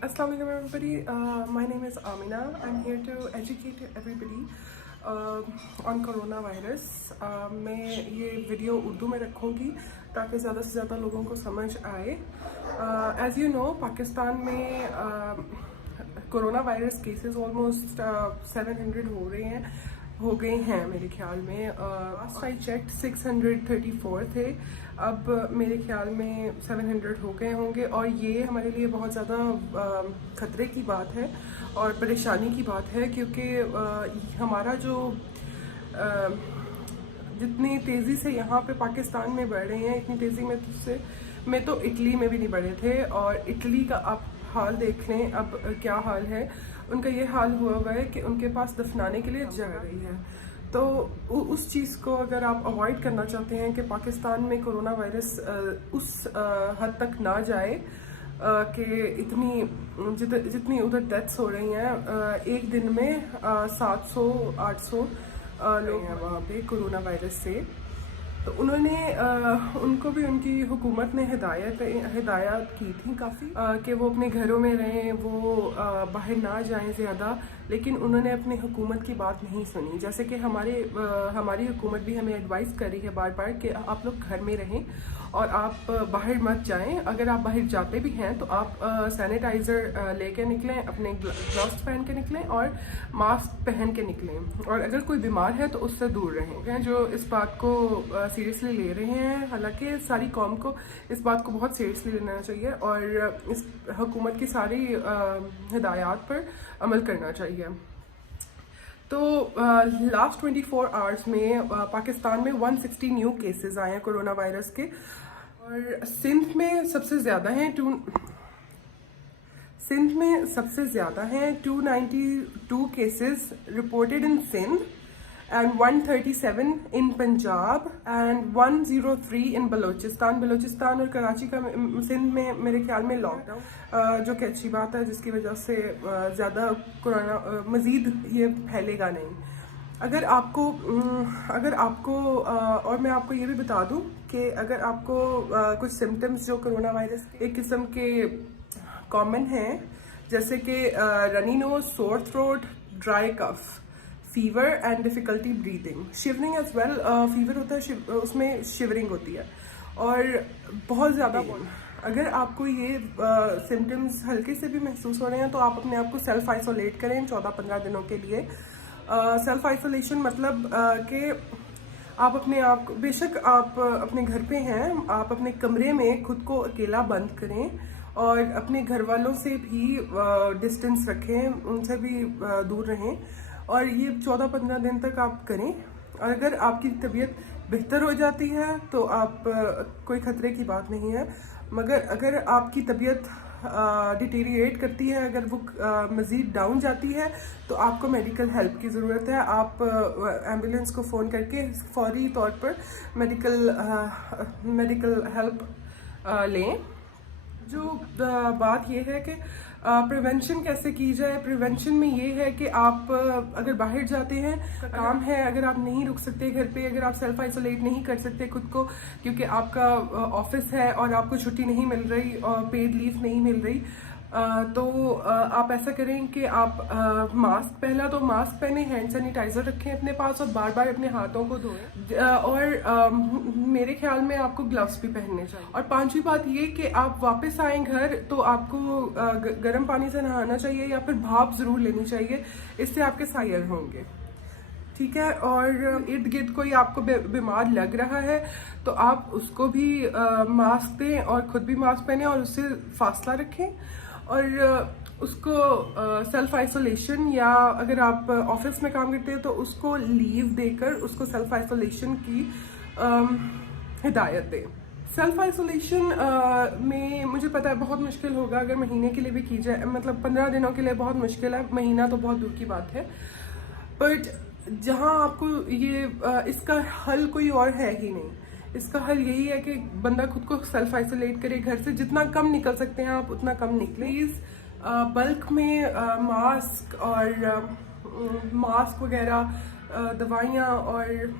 Assalamu alaikum everybody. My name is Amina. I'm here to educate everybody on coronavirus. मैं ये video Urdu में रखूँगी ताकि ज़्यादा से ज़्यादा लोगों को समझ आए. As you know, पाकिस्तान में कोरोना वायरस केसेस ऑलमोस्ट 700 हो गए हैं मेरे ख्याल में. लास्ट आई चेक्ड 634 थे. अब मेरे ख्याल में 700 हो गए होंगे और ये हमारे लिए बहुत ज़्यादा ख़तरे की बात है और परेशानी की बात है क्योंकि हमारा जो जितनी तेज़ी से यहाँ पे पाकिस्तान में बढ़ रहे हैं इतनी तेज़ी में तो इटली में भी नहीं बढ़े थे. और इटली का आप हाल देख लें अब क्या हाल है. उनका ये हाल हुआ है कि उनके पास दफनाने के लिए जगह रही है. तो उस चीज़ को अगर आप अवॉइड करना चाहते हैं कि पाकिस्तान में कोरोना वायरस उस हद तक ना जाए कि जितनी उधर डेथ्स हो रही हैं, एक दिन में 700-800 लोग हैं वहाँ पे कोरोना वायरस से. तो उन्होंने उनको भी उनकी हुकूमत ने हिदायत की थी काफ़ी कि वो अपने घरों में रहें, वो बाहर ना जाएं ज़्यादा. लेकिन उन्होंने अपनी हुकूमत की बात नहीं सुनी. जैसे कि हमारी हुकूमत भी हमें एडवाइस कर रही है बार बार कि आप लोग घर में रहें और आप बाहर मत जाएं. अगर आप बाहर जाते भी हैं तो आप सैनिटाइज़र लेके निकलें, अपने ग्लव्स पहन के निकलें और मास्क पहन के निकलें. और अगर कोई बीमार है तो उससे दूर रहें. जो इस बात को सीरियसली ले रहे हैं, हालांकि सारी कौम को इस बात को बहुत सीरियसली लेना चाहिए और इस हुकूमत की सारी हिदायत पर अमल करना चाहिए. तो लास्ट 24 आवर्स में पाकिस्तान में 160 न्यू केसेस आए हैं कोरोना वायरस के. और सिंध में सबसे ज़्यादा हैं 292 cases reported in Sindh and 137 in Punjab and 103 in Balochistan और कराची का सिंध में मेरे ख्याल में लॉकडाउन जो कि अच्छी बात है, जिसकी वजह से ज़्यादा कोरोना मज़ीद ये फैलेगा नहीं. अगर आपको और मैं आपको ये भी बता दूं कि अगर आपको कुछ सिम्टम्स जो कोरोना वायरस एक किस्म के कॉमन हैं, जैसे कि runny nose, sore throat, dry cough, fever and difficulty breathing, shivering as well. Fever होता है, उसमें शिवरिंग होती है और बहुत ज़्यादा. अगर आपको ये सिम्टम्स हल्के से भी महसूस हो रहे हैं तो आप अपने आप को सेल्फ आइसोलेट करें 14-15 दिनों के लिए. सेल्फ आइसोलेशन मतलब कि आप अपने आप को, बेशक आप अपने घर पे हैं, आप अपने कमरे में खुद को अकेला बंद करें और अपने घर वालों से भी डिस्टेंस रखें, उनसे भी दूर रहें. और ये 14-15 दिन तक आप करें. और अगर आपकी तबीयत बेहतर हो जाती है तो आप कोई ख़तरे की बात नहीं है. मगर अगर आपकी तबीयत डिटेरिएट करती है, अगर वो मज़ीद डाउन जाती है तो आपको मेडिकल हेल्प की ज़रूरत है. आप एम्बुलेंस को फ़ोन करके फौरी तौर पर मेडिकल हेल्प लें. जो बात ये है कि प्रिवेंशन कैसे की जाए. प्रिवेंशन में ये है कि आप अगर बाहर जाते हैं, काम है, अगर आप नहीं रुक सकते घर पे, अगर आप सेल्फ आइसोलेट नहीं कर सकते खुद को क्योंकि आपका ऑफिस है और आपको छुट्टी नहीं मिल रही और पेड लीव नहीं मिल रही, तो आप ऐसा करें कि आप पहला तो मास्क पहने, हैंड सैनिटाइज़र रखें अपने पास और बार बार अपने हाथों को धोएं. और मेरे ख्याल में आपको ग्लव्स भी पहनने चाहिए. और पांचवी बात ये कि आप वापस आएँ घर तो आपको गर्म पानी से नहाना चाहिए या फिर भाप ज़रूर लेनी चाहिए. इससे आपके सायल होंगे. ठीक है. और इर्द गिर्द कोई आपको बीमार लग रहा है तो आप उसको भी मास्क दें और ख़ुद भी मास्क पहने और उससे फासला रखें. और उसको सेल्फ आइसोलेशन, या अगर आप ऑफिस में काम करते हैं तो उसको लीव देकर उसको सेल्फ आइसोलेशन की हिदायत दें. सेल्फ आइसोलेशन में मुझे पता है बहुत मुश्किल होगा अगर महीने के लिए भी की जाए. मतलब 15 दिनों के लिए बहुत मुश्किल है, महीना तो बहुत दूर की बात है. बट जहाँ आपको ये इसका हल कोई और है ही नहीं. इसका हल यही है कि बंदा खुद को सेल्फ आइसोलेट करे, घर से जितना कम निकल सकते हैं आप उतना कम निकलें. प्लीज़ बल्क में मास्क वगैरह, दवाइयाँ और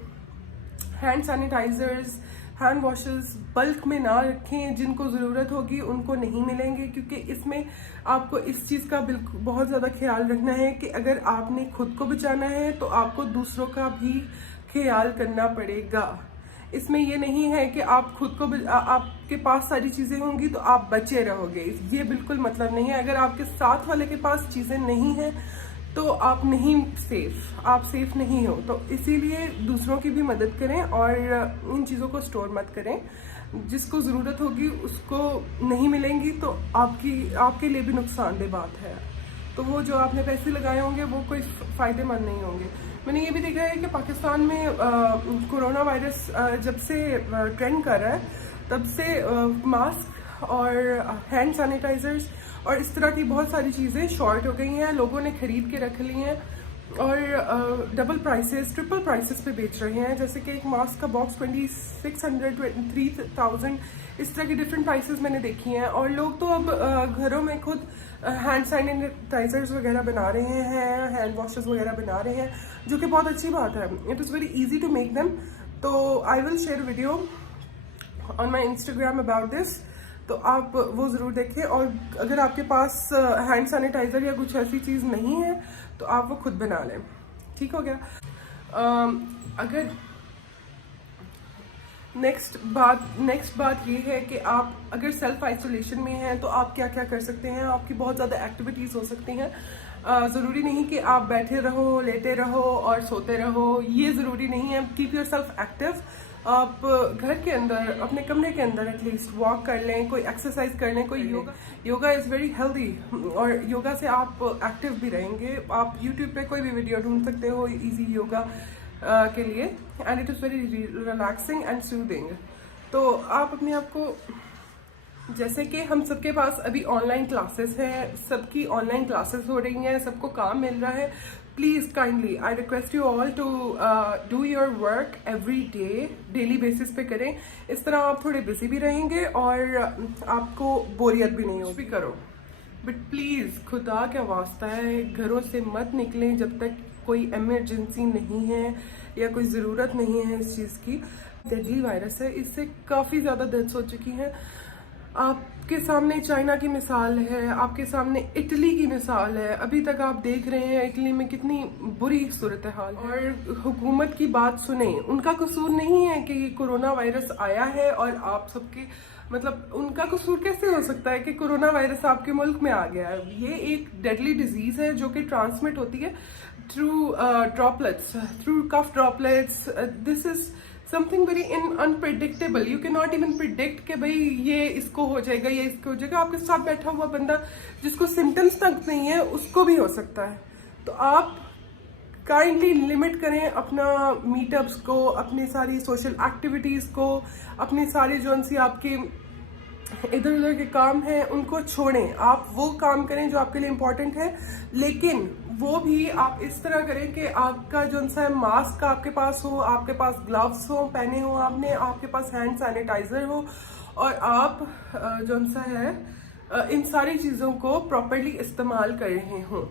hand sanitisers, hand washes bulk में ना रखें, जिनको ज़रूरत होगी उनको नहीं मिलेंगे, क्योंकि इसमें आपको इस चीज़ का बिल्कुल बहुत ज़्यादा ख्याल रखना है कि अगर आपने खुद को बचाना है तो आपको दूसरों का भी ख्याल करना पड़ेगा। इसमें ये नहीं है कि आप खुद को आपके पास सारी चीज़ें होंगी तो आप बचे रहोगे, ये बिल्कुल मतलब नहीं है। अगर आपके साथ वाले के पास चीज़ें नहीं हैं तो आप नहीं सेफ, आप सेफ नहीं हो। तो इसीलिए दूसरों की भी मदद करें और इन चीज़ों को स्टोर मत करें। जिसको ज़रूरत होगी उसको नहीं मिलेंगी तो आपके लिए भी नुकसानदेह बात है। तो वो जो आपने पैसे लगाए होंगे वो कोई फ़ायदेमंद नहीं होंगे। मैंने ये भी देखा है कि पाकिस्तान में कोरोना वायरस जब से ट्रेंड कर रहा है तब से मास्क और हैंड सैनिटाइजर्स और इस तरह की बहुत सारी चीज़ें शॉर्ट हो गई हैं, लोगों ने खरीद के रख ली हैं और डबल प्राइसेस, ट्रिपल प्राइसेस पे बेच रहे हैं। जैसे कि एक मास्क का बॉक्स 2600, 3000, इस तरह की डिफरेंट प्राइसेस मैंने देखी हैं। और लोग तो अब घरों में खुद हैंड सैनिटाइजर्स वगैरह बना रहे हैं, हैंड वॉशेस वगैरह बना रहे हैं, जो कि बहुत अच्छी बात है। It is very easy to make them. तो I will share video on my Instagram about this, तो आप वो ज़रूर देखें। और अगर आपके पास हैंड सैनिटाइज़र या कुछ ऐसी चीज़ नहीं है तो आप वो खुद बना लें। ठीक हो गया। अगर नेक्स्ट बात ये है कि आप अगर सेल्फ आइसोलेशन में हैं तो आप क्या क्या कर सकते हैं। आपकी बहुत ज़्यादा एक्टिविटीज़ हो सकती हैं। ज़रूरी नहीं कि आप बैठे रहो, लेटे रहो और सोते रहो, ये ज़रूरी नहीं है। Keep your self active. आप घर के अंदर, अपने कमरे के अंदर एटलीस्ट वॉक कर लें, कोई एक्सरसाइज कर लें, कोई योगा इज़ वेरी हेल्दी और योगा से आप एक्टिव भी रहेंगे। आप यूट्यूब पे कोई भी वीडियो ढूंढ सकते हो इजी योगा के लिए, and it is very relaxing and soothing. तो आप अपने आप को, जैसे कि हम सबके पास अभी ऑनलाइन क्लासेस हैं, सबकी ऑनलाइन क्लासेस हो रही हैं, सबको काम मिल रहा है। Please kindly I request you all to do your work every day, daily basis पे करें। इस तरह आप थोड़े बिजी भी रहेंगे और आपको बोरियत भी नहीं हो भी करो। बट प्लीज़ खुदा का वास्ता है, घरों से मत निकलें जब तक कोई इमरजेंसी नहीं है या कोई ज़रूरत नहीं है इस चीज़ की। डेडली वायरस है, इससे काफ़ी ज़्यादा डेथ्स हो चुकी हैं। आपके सामने चाइना की मिसाल है, आपके सामने इटली की मिसाल है। अभी तक आप देख रहे हैं इटली में कितनी बुरी सूरत हाल है। और हुकूमत की बात सुने, उनका कसूर नहीं है कि कोरोना वायरस आया है और आप सबके, मतलब उनका कसूर कैसे हो सकता है कि कोरोना वायरस आपके मुल्क में आ गया है। ये एक डेडली डिजीज है जो कि ट्रांसमिट होती है through droplets, through cough droplets. This is something very unpredictable. You cannot even predict कि भाई ये इसको हो जाएगा, ये इसको हो जाएगा। आपके साथ बैठा हुआ बंदा जिसको सिम्टम्स तक नहीं है उसको भी हो सकता है। तो आप काइंडली लिमिट करें अपना मीटअप्स को, अपनी सारी सोशल एक्टिविटीज़ को, अपनी सारी जो उनसी आपके इधर उधर के काम हैं उनको छोड़ें। आप वो काम करें जो आपके लिए इम्पोर्टेंट है, लेकिन वो भी आप इस तरह करें कि आपका जो सा मास्क आपके पास हो, आपके पास ग्लव्स हो पहने हो आपने, आपके पास हैंड सैनिटाइजर हो और आप जो सा है इन सारी चीज़ों को प्रॉपरली इस्तेमाल कर रहे हों।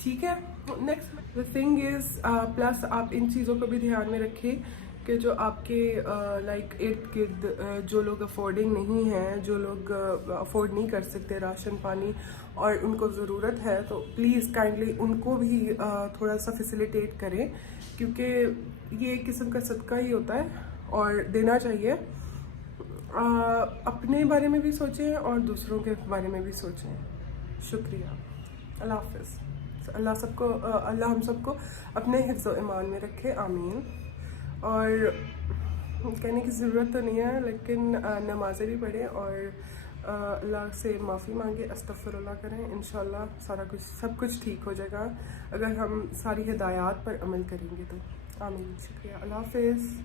ठीक है। Next the thing is plus आप इन चीज़ों को भी ध्यान में रखें कि जो आपके लाइक इर्द गिर्द जो लोग अफोर्डिंग नहीं हैं, जो लोग अफोर्ड नहीं कर सकते राशन पानी और उनको ज़रूरत है, तो प्लीज़ काइंडली उनको भी थोड़ा सा फैसिलिटेट करें, क्योंकि ये एक किस्म का सदका ही होता है और देना चाहिए। अपने बारे में भी सोचें और दूसरों के बारे में भी सोचें। शुक्रिया। अल्लाह हाफ़िज़। अल्लाह हम सबको अपने हिफ्ज़ व ईमान में रखे, आमीन। और कहने की ज़रूरत तो नहीं है, लेकिन नमाज़ें भी पढ़ें और अल्लाह से माफ़ी मांगे, अस्तग़फ़िरुल्लाह करें। इंशाअल्लाह सारा कुछ, सब कुछ ठीक हो जाएगा अगर हम सारी हिदायत पर अमल करेंगे तो। आमीन। शुक्रिया। अल्लाह हाफ़िज़।